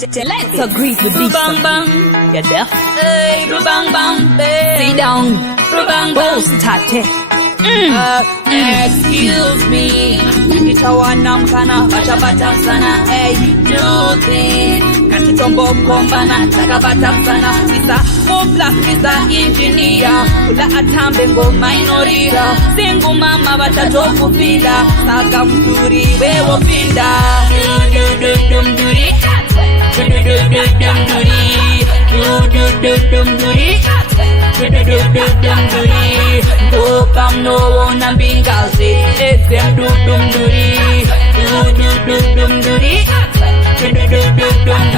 Let's agree with this. Bang bang, You deaf? hey, bang bang, Sit down. bang bang. Boss tate. Excuse me, nitawana mkana bata sana. Hey, do this. Katitombo kombana takabata sana. Isa mobla isa engineer. Kula atambe ngo minorira. Singu mama batatoku pila. Saka mduri wewo pinda. Dum duri. Come no one and being gassy. Exem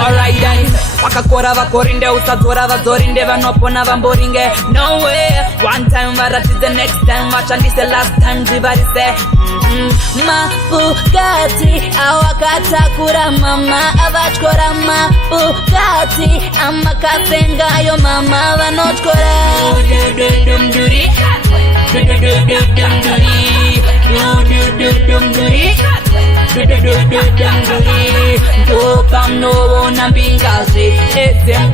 alright then. Wakakora vakorinde usadzora vadzorinde vanopona vamboringe. No way. One time varatize next time vachandise last time zivarise. Mabugatti awakatakura mama avatkora Mabugatti amakasengayo mama vanotkora. Come no one and being gassy. Exem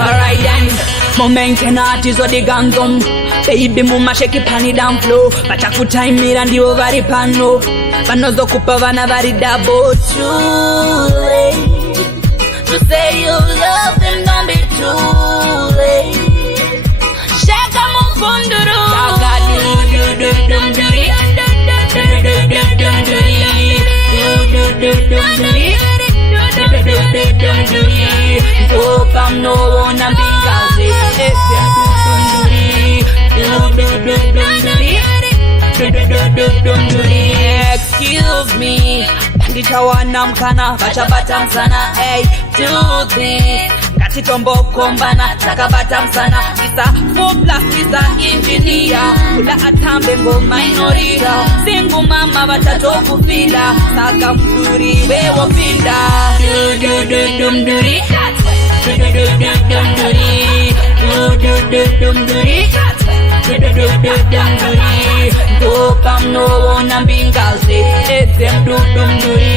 alright then. Momenke natizo digangom. Baby muma shake pani down flow. Vachakutaimira ndivo vari pano. Vanozokupa vana vari double. Too late to say you love them, don't be too late. Shaka mukunduru. Shaka dum-dum-dum-dum-dum-dum. Oh, come no one and be gassy. Excuse me, nitawana mkana bata sana. Hey, do this. Katitombo kombana takabata msana. Isa mobla isa engineer. Kula atambe ngo minorira. Singu mama batatoku pila. Saka mduri wewo pinda. Come no one and being gassy. Exem dum duri.